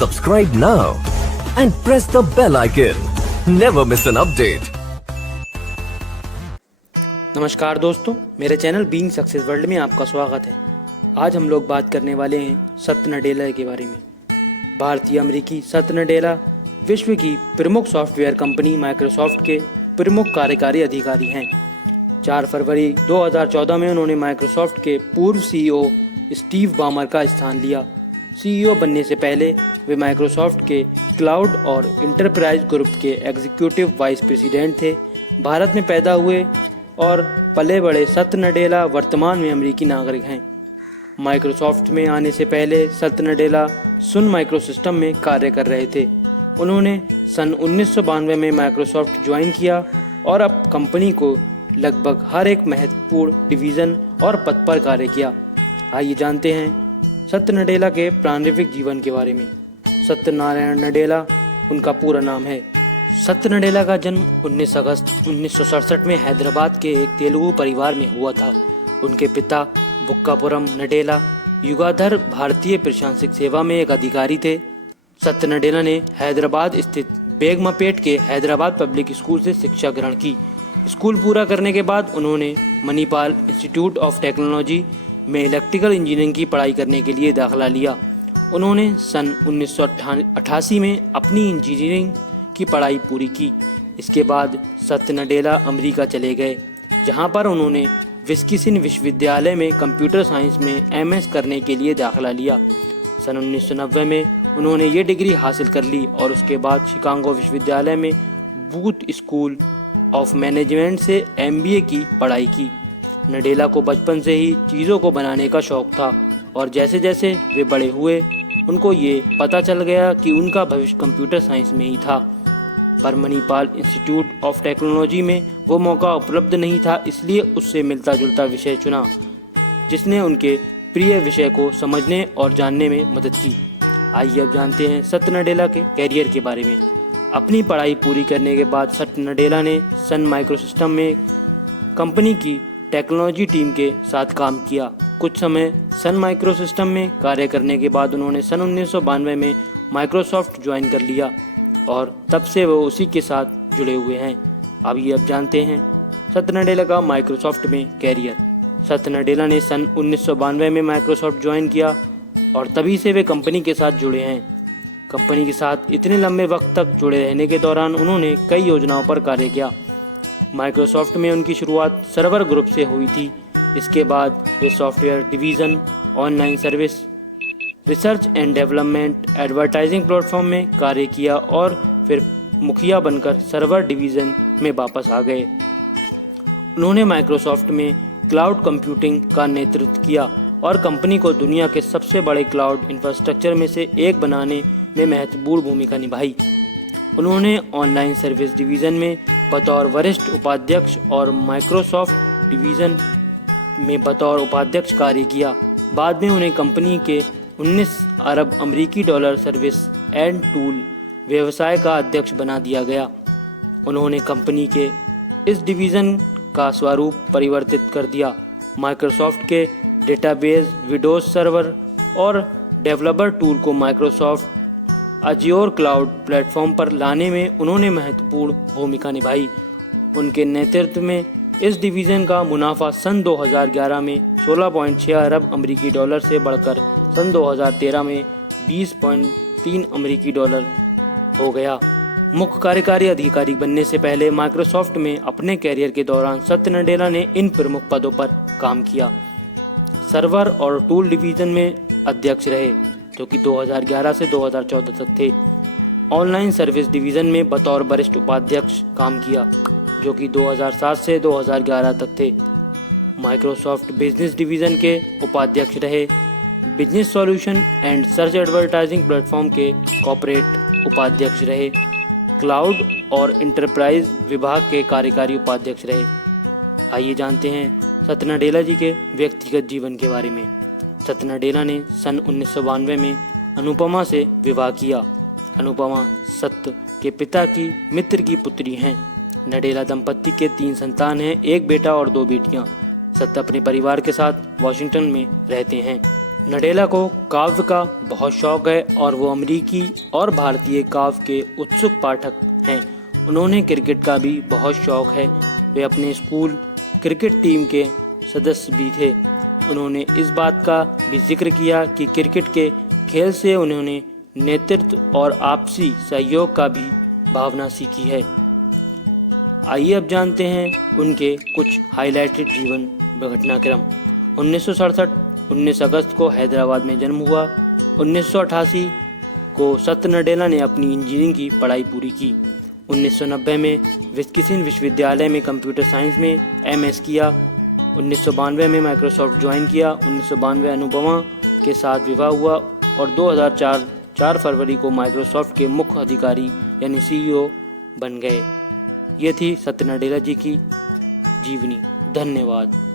Subscribe now and press the bell icon. Never miss an update. नमस्कार दोस्तों, मेरे channel being success world में आपका स्वागत है। आज हम लोग बात करने वाले हैं सत्य नडेला के बारे में। भारतीय अमेरिकी सत्य नडेला विश्व की प्रमुख सॉफ्टवेयर कंपनी माइक्रोसॉफ्ट के प्रमुख कार्यकारी अधिकारी हैं। 4 फरवरी 2014 में उन्होंने माइक्रोसॉफ्ट के पूर्व सीईओ स्टीव बामर का स्थान लिया। सीईओ बनने से पहले वे माइक्रोसॉफ्ट के क्लाउड और इंटरप्राइज ग्रुप के एग्जीक्यूटिव वाइस प्रेसिडेंट थे। भारत में पैदा हुए और पले बड़े सत्य नडेला वर्तमान में अमेरिकी नागरिक हैं। माइक्रोसॉफ्ट में आने से पहले सत्य नडेला सुन माइक्रोसिस्टम में कार्य कर रहे थे। उन्होंने सन 1992 में माइक्रोसॉफ्ट ज्वाइन किया और अब कंपनी को लगभग हर एक महत्वपूर्ण डिवीज़न और पद पर कार्य किया। आइए जानते हैं सत्य नडेला के प्रारंभिक जीवन के बारे में। सत्यनारायण नडेला उनका पूरा नाम है। सत्य नडेला का जन्म 19 अगस्त 1967 में हैदराबाद के एक तेलुगु परिवार में हुआ था। उनके पिता बुक्कापुरम नडेला युगाधर भारतीय प्रशासनिक सेवा में एक अधिकारी थे। सत्य नडेला ने हैदराबाद स्थित बेगमपेट के हैदराबाद पब्लिक स्कूल से शिक्षा ग्रहण की। स्कूल पूरा करने के बाद उन्होंने मणिपाल इंस्टीट्यूट ऑफ टेक्नोलॉजी में इलेक्ट्रिकल इंजीनियरिंग की पढ़ाई करने के लिए दाखिला लिया। उन्होंने सन 1988 में अपनी इंजीनियरिंग की पढ़ाई पूरी की। इसके बाद सत्य नडेला अमेरिका चले गए, जहां पर उन्होंने विस्कॉन्सिन विश्वविद्यालय में कंप्यूटर साइंस में एमएस करने के लिए दाखिला लिया। सन 1990 में उन्होंने ये डिग्री हासिल कर ली और उसके बाद शिकागो विश्वविद्यालय में बूथ स्कूल ऑफ मैनेजमेंट से एमबीए की पढ़ाई की। नडेला को बचपन से ही चीज़ों को बनाने का शौक़ था और जैसे जैसे वे बड़े हुए उनको ये पता चल गया कि उनका भविष्य कंप्यूटर साइंस में ही था। पर मणिपाल इंस्टीट्यूट ऑफ टेक्नोलॉजी में वो मौका उपलब्ध नहीं था, इसलिए उससे मिलता जुलता विषय चुना, जिसने उनके प्रिय विषय को समझने और जानने में मदद की। आइए अब जानते हैं सत्य नडेला के कैरियर के बारे में। अपनी पढ़ाई पूरी करने के बाद सत्य नडेला ने सन माइक्रोसिस्टम में कंपनी की टेक्नोलॉजी टीम के साथ काम किया। कुछ समय सन माइक्रोसिस्टम में कार्य करने के बाद उन्होंने सन 1992 में माइक्रोसॉफ्ट ज्वाइन कर लिया और तब से वो उसी के साथ जुड़े हुए हैं। अभी अब जानते हैं सत्य नडेला का माइक्रोसॉफ्ट में कैरियर। सत्य नडेला ने सन 1992 में माइक्रोसॉफ्ट ज्वाइन किया और तभी से वे कंपनी के साथ जुड़े हैं। कंपनी के साथ इतने लंबे वक्त तक जुड़े रहने के दौरान उन्होंने कई योजनाओं पर कार्य किया। माइक्रोसॉफ्ट में उनकी शुरुआत सर्वर ग्रुप से हुई थी। इसके बाद वे software division, online service, research and development, advertising platform में कार्य किया और फिर मुखिया बनकर सर्वर डिवीज़न में वापस आ गए। उन्होंने माइक्रोसॉफ्ट में क्लाउड कंप्यूटिंग का नेतृत्व किया और कंपनी को दुनिया के सबसे बड़े क्लाउड इंफ्रास्ट्रक्चर में से एक बनाने में महत्वपूर्ण भूमिका निभाई। उन्होंने ऑनलाइन सर्विस डिवीज़न में बतौर वरिष्ठ उपाध्यक्ष और माइक्रोसॉफ्ट डिवीज़न में बतौर उपाध्यक्ष कार्य किया। बाद में उन्हें कंपनी के 19 अरब अमेरिकी डॉलर सर्विस एंड टूल व्यवसाय का अध्यक्ष बना दिया गया। उन्होंने कंपनी के इस डिवीज़न का स्वरूप परिवर्तित कर दिया। माइक्रोसॉफ्ट के डेटाबेस, विंडोज सर्वर और डेवलपर टूल को माइक्रोसॉफ्ट अज्योर क्लाउड प्लेटफॉर्म पर लाने में उन्होंने महत्वपूर्ण भूमिका निभाई। उनके नेतृत्व में इस डिवीज़न का मुनाफा सन 2011 में 16.6 अरब अमेरिकी डॉलर से बढ़कर सन 2013 में 20.3 अमेरिकी डॉलर हो गया। मुख्य कार्यकारी अधिकारी बनने से पहले माइक्रोसॉफ्ट में अपने कैरियर के दौरान सत्य नडेला ने इन प्रमुख पदों पर काम किया। सर्वर और टूल डिवीज़न में अध्यक्ष रहे, जो कि 2011 से 2014 तक थे। ऑनलाइन सर्विस डिवीज़न में बतौर वरिष्ठ उपाध्यक्ष काम किया, जो कि 2007 से 2011 तक थे। माइक्रोसॉफ्ट बिजनेस डिवीज़न के उपाध्यक्ष रहे। Business solution and search advertising platform के कॉर्पोरेट उपाध्यक्ष रहे। क्लाउड और इंटरप्राइज विभाग के कार्यकारी उपाध्यक्ष रहे। आइए जानते हैं सत्य नडेला जी के व्यक्तिगत जीवन के बारे में। सत्य नडेला ने सन 1992 में अनुपमा से विवाह किया। अनुपमा सत्य के पिता की मित्र की पुत्री हैं। नडेला दंपति के 3 संतान हैं, एक बेटा और 2 बेटियां। सत्य अपने परिवार के साथ वॉशिंगटन में रहते हैं। नडेला को काव्य का बहुत शौक है और वो अमेरिकी और भारतीय काव्य के उत्सुक पाठक हैं। उन्होंने क्रिकेट का भी बहुत शौक है। वे अपने स्कूल क्रिकेट टीम के सदस्य भी थे। उन्होंने इस बात का भी जिक्र किया कि क्रिकेट के खेल से उन्होंने नेतृत्व और आपसी सहयोग का भी भावना सीखी है। आइए अब जानते हैं उनके कुछ हाइलाइटेड जीवन घटनाक्रम। 1967 19 अगस्त को हैदराबाद में जन्म हुआ। 1988 को सत्य नडेला ने अपनी इंजीनियरिंग की पढ़ाई पूरी की। 1990 में विस्कॉन्सिन विश्वविद्यालय में कंप्यूटर साइंस में MS किया। 1992 में माइक्रोसॉफ्ट ज्वाइन किया। 1992 अनुपमा के साथ विवाह हुआ और 2004 4 फरवरी को माइक्रोसॉफ्ट के मुख्य अधिकारी यानी CEO बन गए। ये थी सत्य नडेला जी की जीवनी। धन्यवाद।